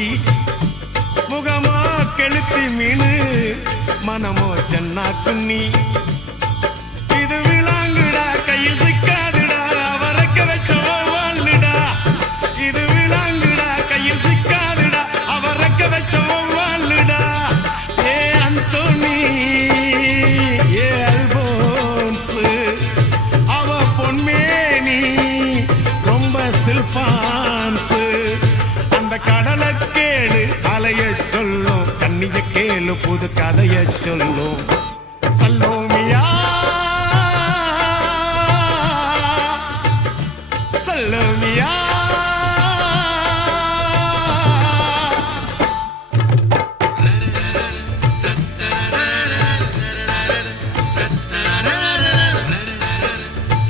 பொடி முகமோ கெளுத்தி மீனு மனமோ சென்னா குன்னி இது விளாங்குடா கையில் சிக்காதுடா அவரைக்க வச்ச வாழ்டா இது விளாங்குடா கையில் சிக்காதுடா அவரைக்க வச்ச வாழ்டா ஏ அந்தோனி ஏ அல்போன்ஸ் அவ பொன்மேனி ரொம்ப சில்பான்ஸ் அந்த கடலை கேளு அலைய சொல்லும் கண்ணிய கேளு புது கதைய சொல்லும் சல்லோ